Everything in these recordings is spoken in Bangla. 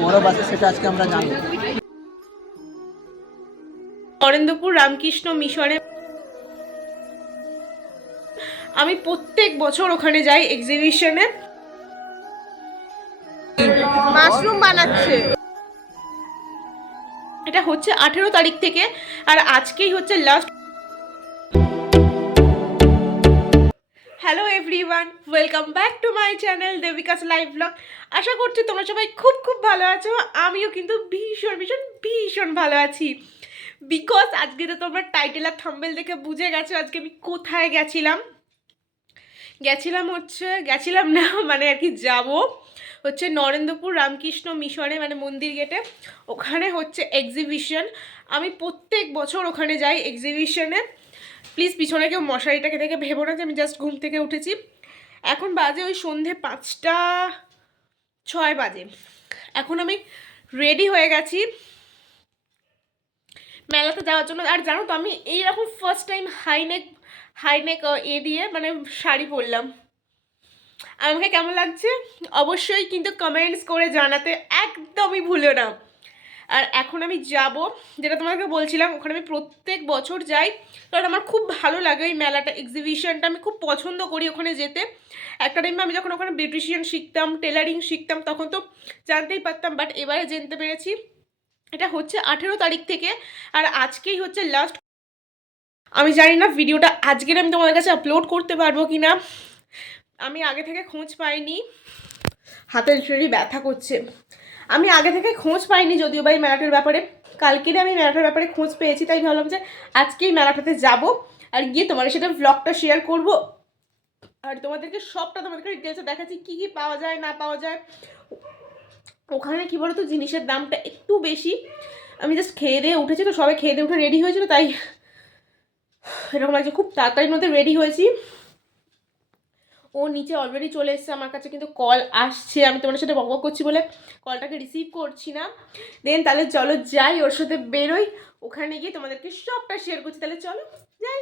বরফ আছে সেটা আজকে আমরা জানবো। নরেন্দ্রপুর রামকৃষ্ণ মিশনে আমি প্রত্যেক বছর ওখানে যাই এক্সিবিশনে। মাশরুম বানাচ্ছে, এটা হচ্ছে 18 তারিখ থেকে, আর আজকেই হচ্ছে last. Hello everyone, welcome back to my channel Devika's live blog. আশা করছি তোমরা সবাই খুব খুব ভালো আছো। আমিও কিন্তু ভীষণ ভীষণ ভীষণ ভালো আছি, বিকজ আজকে তো তোমরা টাইটেল আর থাম্বনেল দেখে বুঝে গেছো আজকে আমি কোথায় গেছিলাম। গেছিলাম না মানে আর কি, যাবো হচ্ছে নরেন্দ্রপুর রামকৃষ্ণ মিশনে, মানে মন্দির গেটে। ওখানে হচ্ছে এক্সিবিশন। আমি প্রত্যেক বছর ওখানে যাই এক্সিবিশনে। প্লিজ পিছনে কেউ মশারিটাকে দেখে ভেবো না যে আমি জাস্ট ঘুম থেকে উঠেছি। এখন বাজে ওই সন্ধে 5:06 বাজে। এখন আমি রেডি হয়ে গেছি মেলাতে যাওয়ার জন্য। আর জানো তো, আমি এইরকম ফার্স্ট টাইম হাইনেক দিয়ে মানে শাড়ি পরলাম। আমাকে কেমন লাগছে অবশ্যই কিন্তু কমেন্টস করে জানাতে একদমই ভুলো না। আর এখন আমি যাব, যেটা তোমাকে বলছিলাম, ওখানে আমি প্রত্যেক বছর যাই কারণ আমার খুব ভালো লাগে ওই মেলাটা, এক্সিবিশনটা আমি খুব পছন্দ করি ওখানে যেতে। একটা টাইমে আমি যখন ওখানে বিউটিশিয়ান শিখতাম, টেলারিং শিখতাম, তখন তো জানতেই পারতাম, বাট এবারে জানতে পেরেছি এটা হচ্ছে 18 তারিখ থেকে, আর আজকেই হচ্ছে লাস্ট। আমি জানি না ভিডিওটা আজকের আমি তোমাদের কাছে আপলোড করতে পারবো কি না। আমি আগে থেকে খোঁজ পাইনি, হাতের শরীর ব্যথা করছে। আমি আগে থেকে খোঁজ পাইনি যদিও বা এই মেলাটার ব্যাপারে। কালকেরে আমি মেলাটার ব্যাপারে খোঁজ পেয়েছি, তাই ভাবলাম যে আজকেই মেলাটাতে যাব আর গিয়ে তোমার সাথে ব্লগটা শেয়ার করব, আর তোমাদেরকে সবটা তোমাদেরকে ডিটেলসে দেখাচ্ছি কী কী পাওয়া যায় না পাওয়া যায়। ওখানে কী বলো তো, জিনিসের দামটা একটু বেশি। আমি জাস্ট খেয়ে দিয়ে উঠেছি, তো সবাই খেয়ে দিয়ে উঠে রেডি হয়েছিল, তাই এরকম লাগছে। খুব তাড়াতাড়ির মধ্যে রেডি হয়েছি। ও নিচে অলরেডি চলে এসছে, আমার কাছে কিন্তু কল আসছে, আমি তোমার সাথে বকবক করছি বলে কলটাকে রিসিভ করছি না। দেন তাহলে চলো যাই, ওর সাথে বেরোই, ওখানে গিয়ে তোমাদেরকে সবটা শেয়ার করছি। তাহলে চলো যাই।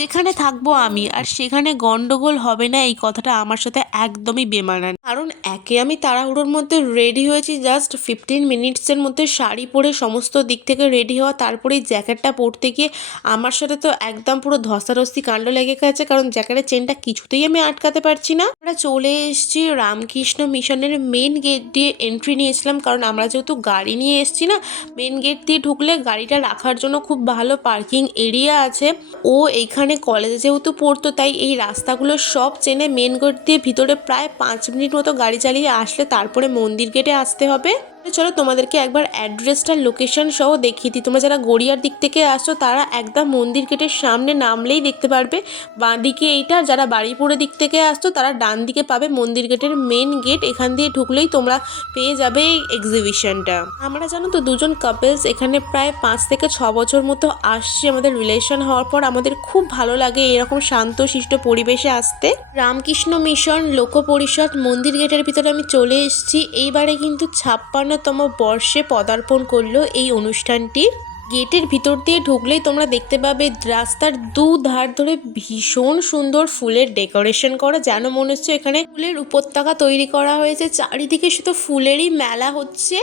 যেখানে থাকবো আমি আর সেখানে গন্ডগোল হবে না, এই কথাটা আমার সাথে একদমই বেমানান। কারণ একে আমি তাড়াহুড়োর মধ্যে রেডি হয়েছি, জাস্ট 15 মিনিটসের মধ্যে শাড়ি পরে সমস্ত দিক থেকে রেডি হওয়া, তারপরে এই জ্যাকেটটা পরতে গিয়ে আমার সাথে তো একদম পুরো ধস্তাধস্তি কাণ্ড লেগে গেছে, কারণ জ্যাকেটের চেনটা কিছুতেই আমি আটকাতে পারছি না। আমরা চলে এসেছি রামকৃষ্ণ মিশনের মেন গেট দিয়ে এন্ট্রি নিয়েছিলাম, কারণ আমরা যেহেতু গাড়ি নিয়ে এসেছি না, মেন গেট দিয়ে ঢুকলে গাড়িটা রাখার জন্য খুব ভালো পার্কিং এরিয়া আছে। ও এইখানে কলেজে যেহেতু পড়তো, তাই এই রাস্তাগুলো সব চেনে। মেন গেট দিয়ে ভিতরে প্রায় 5 মিনিট মতো গাড়ি চালিয়ে আসলে তারপরে মন্দির গেটে আসতে হবে। চলো তোমাদেরকে একবার অ্যাড্রেসটার লোকেশন সহ দেখিয়ে দিই। তোমরা যারা গড়িয়ার দিক থেকে আসছো তারা একদম মন্দির গেটের সামনে নামলেই দেখতে পারবে বাঁ দিকে এইটা। যারা বাড়িপুরের দিক থেকে আসছো তারা ডান দিকে পাবে মন্দির গেটের মেন গেট, এখান দিয়ে ঢুকলেই তোমরা পেয়ে যাবে এই এক্সিবিশনটা। আমরা জানো তো দুজন কাপলস এখানে প্রায় 5 থেকে 6 বছর মতো আসছি। আমাদের রিলেশন হওয়ার পর আমাদের খুব ভালো লাগে এরকম শান্তশিষ্ট পরিবেশে আসতে। রামকৃষ্ণ মিশন লোক পরিষদ মন্দির গেটের ভিতরে আমি চলে এসেছি। এইবারে কিন্তু 56তম বর্ষে পদার্পণ করলো এই অনুষ্ঠানটি। গেটের ভিতর দিয়ে ঢুকলেই তোমরা দেখতে পাবে রাস্তার ধার ধরে ভীষণ সুন্দর ফুলের ডেকোরেশন করা, যেন মনে হচ্ছে এখানে ফুলের উপত্যকা তৈরি করা হয়েছে। চারিদিকে শুধু ফুলেরই মেলা হচ্ছে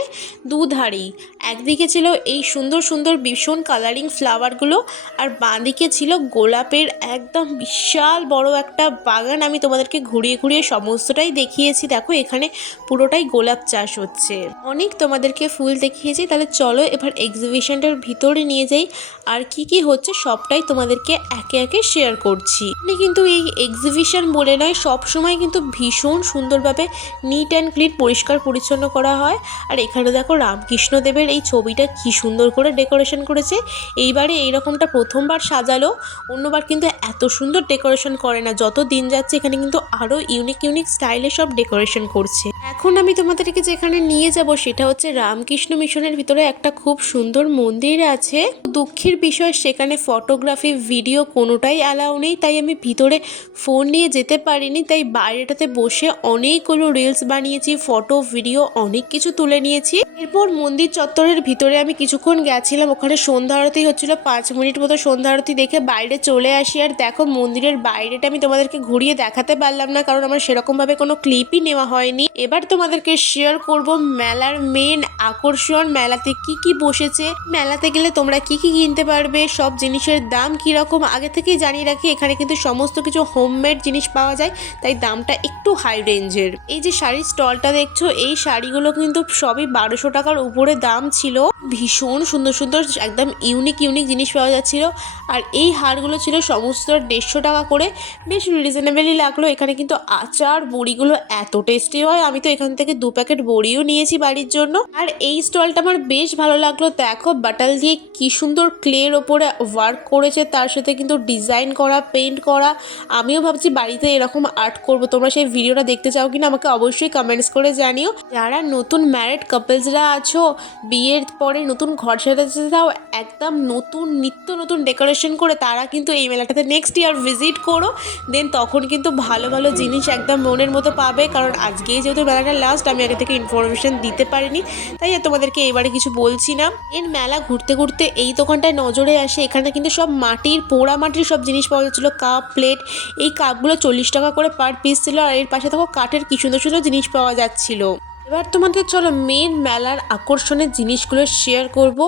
দুধারেই। একদিকে ছিল এই সুন্দর সুন্দর ভীষণ কালারিং ফ্লাওয়ারগুলো, আর বাঁদিকে ছিল গোলাপের একদম বিশাল বড় একটা বাগান। আমি তোমাদেরকে ঘুরিয়ে ঘুরিয়ে সমস্তটাই দেখিয়েছি। দেখো এখানে পুরোটাই গোলাপ চাষ হচ্ছে। অনেক তোমাদেরকে ফুল দেখিয়েছি, তাহলে চলো এবার এক্সিবিশনটার ভিতরে নিয়ে যাই, আর কি কি হচ্ছে সবটাই তোমাদেরকে একে একে শেয়ার করছি। কিন্তু এই এক্সিবিশন বলে নয়, সব সময় কিন্তু ভীষণ সুন্দরভাবে নিট অ্যান্ড ক্লিন পরিষ্কার পরিচ্ছন্ন করা হয়। আর এখানে দেখো রামকৃষ্ণদেবের এই ছবিটা কি সুন্দর করে ডেকোরেশন করেছে। এইবারে এইরকমটা প্রথমবার সাজালো, অন্যবার কিন্তু এত সুন্দর ডেকোরেশন করে না। যত দিন যাচ্ছে এখানে কিন্তু আরও ইউনিক ইউনিক স্টাইলে সব ডেকোরেশন করছে। এখন আমি তোমাদেরকে যেখানে নিয়ে যাব সেটা হচ্ছে রামকৃষ্ণ মিশনের ভিতরে একটা খুব সুন্দর মন্দির মন্দির আছে। দুঃখের বিষয় সেখানে ফটোগ্রাফি ভিডিও কোনোটাই অ্যালাউ নেই, তাই আমি ভিতরে ফোন নিয়ে যেতে পারিনি। তাই বাইরেটাতে বসে অনেকগুলো রিলস বানিয়েছি, ফটো ভিডিও অনেক কিছু তুলে নিয়েছি। এরপর মন্দির চত্বরের ভিতরে আমি কিছুক্ষণ গেছিলাম, ওখানে সন্ধ্যা আরতি হচ্ছিল, 5 মিনিট মতো সন্ধ্যা আরতি দেখে বাইরে চলে আসি। আর দেখো মন্দিরের বাইরেটা আমি তোমাদেরকে ঘুরিয়ে দেখাতে পারলাম না, কারণ আমার সেরকমভাবে কোনো ক্লিপই নেওয়া হয়নি। এবার তোমাদেরকে শেয়ার করব মেলার মেন আকর্ষণ, মেলাতে কি কি বসেছে, মেলাতে গেলে তোমরা কি কি কিনতে পারবে, সব জিনিসের দাম কীরকম। আগে থেকেই জানিয়ে রাখি এখানে কিন্তু সমস্ত কিছু হোমমেড জিনিস পাওয়া যায়, তাই দামটা একটু হাই রেঞ্জের। এই যে শাড়ির স্টলটা দেখছো, এই শাড়িগুলো কিন্তু সবই 1200 টাকার উপরে দাম ছিল। ভীষণ সুন্দর সুন্দর একদম ইউনিক জিনিস পাওয়া যাচ্ছিল। আর এই হারগুলো ছিল সমস্ত 150 টাকা করে, বেশ রিজনেবলই লাগলো। এখানে কিন্তু আচার বড়িগুলো এত টেস্টি হয়, আমি তো এখান থেকে 2 প্যাকেট বড়িও নিয়েছি বাড়ির জন্য। আর এই স্টলটা আমার বেশ ভালো লাগলো। দেখো বাটাল দিয়ে কি সুন্দর ক্লের ওপরে ওয়ার্ক করেছে, তার সাথে কিন্তু ডিজাইন করা, পেইন্ট করা। আমিও ভাবছি বাড়িতে এরকম আর্ট করব। তোমরা সেই ভিডিওটা দেখতে চাও কিনা আমাকে অবশ্যই কমেন্টস করে জানিও। যারা নতুন ম্যারিড কাপলসরা আছো, বিয়ের পরে নতুন ঘর সাজাতে চাও, একদম নতুন নিত্য নতুন ডেকোরেশন করে, তারা কিন্তু এই মেলাটাতে নেক্সট ইয়ার ভিজিট করো। দেন তখন কিন্তু ভালো ভালো জিনিস একদম মনের মতো পাবে। কারণ আজকেই যেহেতু মেলাটা লাস্ট, আমি আগে থেকে ইনফরমেশন দিতে পারিনি, তাই তোমাদেরকে এবারে কিছু বলছি না। এর মেলা ঘুরতে ঘুরতে এই দোকানটায় নজরে আসে, এখানে কিন্তু সব মাটির, পোড়া মাটির সব জিনিস পাওয়া যাচ্ছিল। কাপ, প্লেট, এই কাপগুলো 40 টাকা করে পার পিস ছিল। আর এর পাশে দেখো কাঠের কি সুন্দর সুন্দর জিনিস পাওয়া যাচ্ছিল। এবার তোমাদের চলো মেন মেলার আকর্ষণের জিনিসগুলো শেয়ার করব।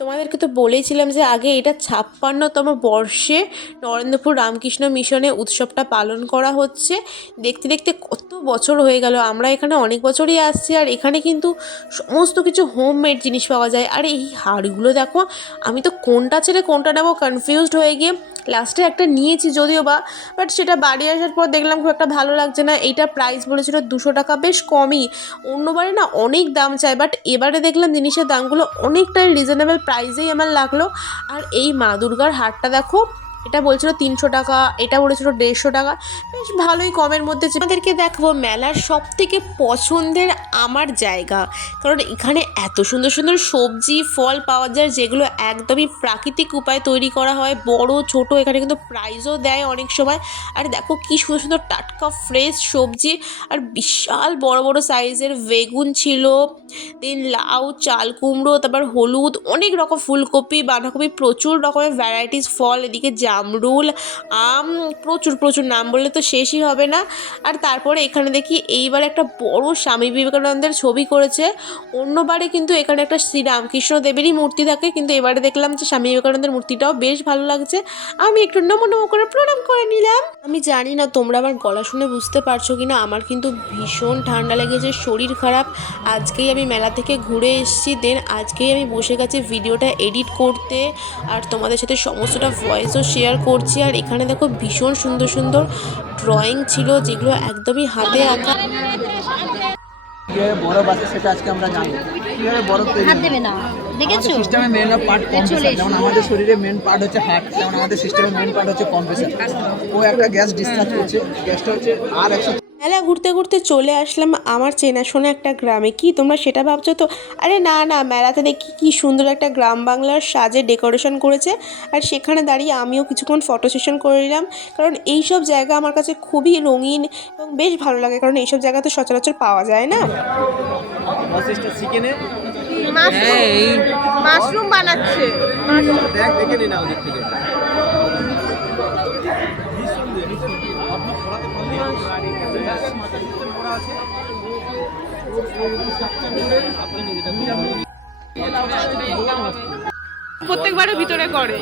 তোমাদেরকে তো বলেছিলাম যে আগে এটা 56তম বর্ষে নরেন্দ্রপুর রামকৃষ্ণ মিশনে উৎসবটা পালন করা হচ্ছে। দেখতে দেখতে কত বছর হয়ে গেল, আমরা এখানে অনেক বছরই আসছি। আর এখানে কিন্তু সমস্ত কিছু হোমমেড জিনিস পাওয়া যায়। আর এই হারগুলো দেখো, আমি তো কোনটা ছেড়ে কোনটা নেবো কনফিউজড হয়ে গিয়ে লাস্টে একটা নিয়েছি যদিও বা, বাট সেটা বাড়ি আসার পর দেখলাম খুব একটা ভালো লাগছে না। এইটা প্রাইস বলেছিল 200 টাকা, বেশ কমই। অন্যবারে না অনেক দাম চায়, বাট এবারে দেখলাম জিনিসের দামগুলো অনেকটাই রিজনেবল প্রাইসেই আমার লাগলো। আর এই মা দুর্গার হারটা দেখো, এটা বলছিল 300 টাকা, এটা বলেছিল 150 টাকা, বেশ ভালোই কমের মধ্যে। আমাদেরকে দেখবো মেলার সব থেকে পছন্দের আমার জায়গা, কারণ এখানে এত সুন্দর সুন্দর সবজি ফল পাওয়া যায়, যেগুলো একদমই প্রাকৃতিক উপায়ে তৈরি করা হয়, বড় ছোট। এখানে কিন্তু প্রাইজও দেয় অনেক সময়। আর দেখো কি সুন্দর সুন্দর টাটকা ফ্রেশ সবজি, আর বিশাল বড় বড় সাইজের বেগুন ছিল, দেন লাউ, চাল কুমড়ো, তারপর হলুদ, অনেক রকম ফুলকপি, বাঁধাকপি, প্রচুর রকমের ভ্যারাইটিস ফল। এদিকে জামরুল, আম, প্রচুর প্রচুর, নাম বললে তো শেষই হবে না। আর তারপরে এখানে দেখি এইবার একটা বড় স্বামী বিবেকানন্দের ছবি করেছে। অন্যবারে কিন্তু এখানে একটা শ্রীরামকৃষ্ণ দেবেরই মূর্তি থাকে, কিন্তু এবারে দেখলাম যে স্বামী বিবেকানন্দের মূর্তিটাও বেশ ভালো লাগছে। আমি একটু নমো নমো করে প্রণাম করে নিলাম। আমি জানি না তোমরা আমার গলা শুনে বুঝতে পারছো কিনা, আমার কিন্তু ভীষণ ঠান্ডা লেগেছে, শরীর খারাপ। আজকেই আমি মেলা থেকে ঘুরে এসেছি, দেন আজকেই আমি বসে গেছি ভিডিওটা এডিট করতে, আর তোমাদের সাথে সমস্তটা ভয়েসও শেয়ার করছি। আর এখানে দেখো ভীষণ সুন্দর সুন্দর ড্রয়িং ছিল, যেগুলো একদমই হাতে আঁকা। কিভাবে বরফ আছে সেটা আজকে আমরা জানবো। কিভাবে বরফ তৈরি হাত দেবে না, দেখেছো? সিস্টেমের মেন পার্ট কম্প্রেসার। যেমন আমাদের শরীরে মেন পার্ট হচ্ছে হার্ট, যেমন আমাদের সিস্টেমের মেন পার্ট হচ্ছে কম্প্রেসার। ও একটা গ্যাস ডিসচার্জ করছে, গ্যাসটা হচ্ছে আর100। মেলা ঘুরতে ঘুরতে চলে আসলাম আমার চেনাশোনা একটা গ্রামে। কি তোমরা সেটা ভাবছো তো? আরে না না, মেলাতে দেখি কি সুন্দর একটা গ্রাম বাংলার সাজে ডেকোরেশন করেছে। আর সেখানে দাঁড়িয়ে আমিও কিছুক্ষণ ফটো সেশন করে নিলাম, কারণ এইসব জায়গা আমার কাছে খুবই রঙিন এবং বেশ ভালো লাগে, কারণ এইসব জায়গা তো সচরাচর পাওয়া যায় না। মাশরুম বানাচ্ছে। প্রত্যেকবারে ভিতরে করে।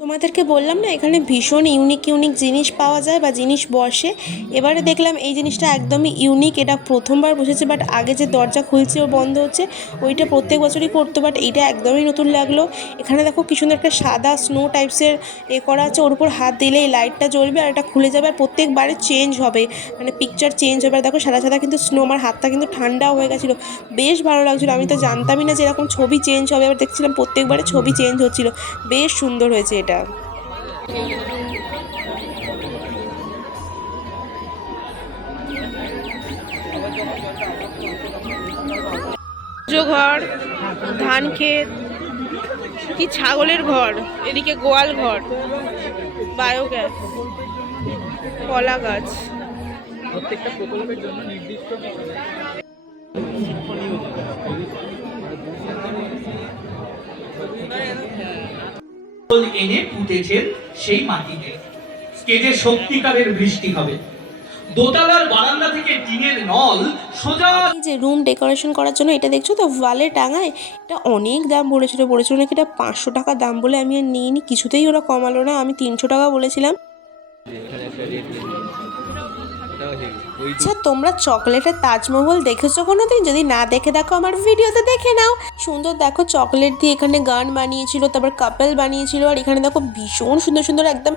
তোমাদেরকে বললাম না এখানে ভীষণ ইউনিক জিনিস পাওয়া যায় বা জিনিস বসে। এবারে দেখলাম এই জিনিসটা একদমই ইউনিক, এটা প্রথমবার বসেছে। বাট আগে যে দরজা খুলছে ও বন্ধ হচ্ছে, ওইটা প্রত্যেক বছরই করতো, বাট এইটা একদমই নতুন লাগলো। এখানে দেখো কি সুন্দর একটা সাদা স্নো টাইপসের করা আছে, ওর উপর হাত দিলে এই লাইটটা জ্বলবে আর এটা খুলে যাবে, আর প্রত্যেকবারে চেঞ্জ হবে, মানে পিকচার চেঞ্জ হবে। আর দেখো সাদা সাদা কিন্তু স্নো, আমার হাতটা কিন্তু ঠান্ডাও হয়ে গেছিলো, বেশ ভালো লাগছিলো। আমি তো জানতামই না যে এরকম ছবি চেঞ্জ হবে, এবার দেখছিলাম প্রত্যেকবারে ছবি চেঞ্জ হচ্ছিলো, বেশ সুন্দর হয়েছে এটা। পুজো ঘর, ধান ক্ষেত, কি ছাগলের ঘর, এদিকে গোয়াল ঘর, বায়োগ্যাস, কলা গাছ। প্রত্যেকটা প্রকল্পের জন্য নির্দিষ্ট এনে পুঁতেছেন সেই মাটিতে। স্টেজে সত্যিকারের বৃষ্টি হবে। দোতলার বারান্দা থেকে টিনের নল সোজা এই যে রুম ডেকোরেশন করার জন্য এটা দেখছো তো ওয়ালে টাঙায়, এটা অনেক দাম বলেছিল নাকি এটা 500 টাকা দাম বলে আমি আর নিইনি, কিছুতেই ওরা কমালো না, আমি 300 টাকা বলেছিলাম। আচ্ছা তোমরা চকলেটের তাজমহল দেখেছো কোনোদিন? যদি না দেখে দেখো আমার ভিডিওতে দেখে নাও। সুন্দর দেখো চকলেট দিয়ে এখানে গান বানিয়েছিল, তারপর কাপেল বানিয়েছিল, আর এখানে দেখো ভীষণ সুন্দর সুন্দর একদম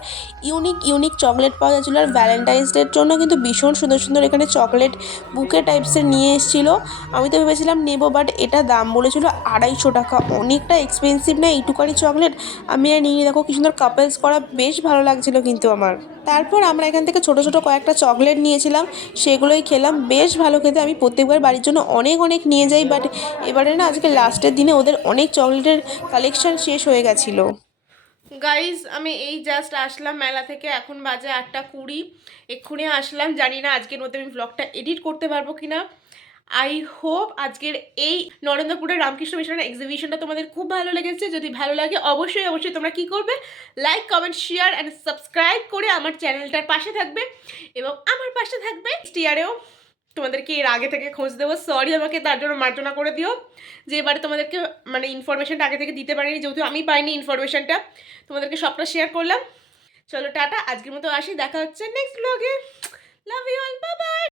ইউনিক চকলেট পাওয়া যাচ্ছিলো। আর ভ্যালেন্টাইন্স ডের জন্য কিন্তু ভীষণ সুন্দর সুন্দর এখানে চকলেট বুকে টাইপসের নিয়ে এসেছিলো। আমি তো ভেবেছিলাম নেবো, বাট এটা দাম বলেছিল 250 টাকা, অনেকটা এক্সপেন্সিভ না এইটুকানি চকলেট। আমি আর নিয়ে দেখো কি সুন্দর কাপেলস করা, বেশ ভালো লাগছিল কিন্তু আমার। তারপর আমরা এখান থেকে ছোট ছোট কয়েকটা চকলেট নিয়েছিলাম, সেগুলোই খেলাম, বেশ ভালো খেতে। আমি প্রত্যেকবার বাড়ির জন্য অনেক নিয়ে যাই, বাট এবারে না আজকে লাস্টের দিনে ওদের অনেক চকলেটের কালেকশন শেষ হয়ে গেছিলো। গাইজ আমি এই জাস্ট আসলাম মেলা থেকে, এখন বাজে 8:20, এক্ষুনি আসলাম। জানি না আজকের মধ্যে আমি ব্লগটা এডিট করতে পারবো কিনা। আই হোপ আজকের এই নরেন্দ্রপুরের রামকৃষ্ণ মিশনের এক্সিবিশনটা তোমাদের খুব ভালো লেগেছে। যদি ভালো লাগে অবশ্যই তোমরা কি করবে, like comment share and subscribe করে আমার চ্যানেলটার পাশে থাকবে, এবং আমার পাশে থাকবে টিয়ারেও। তোমাদেরকে এর আগে থেকে খোঁজ দেবো, সরি আমাকে তার জন্য মার্জনা করে দিও যে এবারে তোমাদেরকে মানে ইনফরমেশনটা আগে থেকে দিতে পারিনি, যেহেতু আমি পাইনি ইনফরমেশনটা, তোমাদেরকে সবটা শেয়ার করলাম। চলো টাটা, আজকের মতো আসি, দেখা হচ্ছে নেক্সট ব্লগে। Love you all, bye by.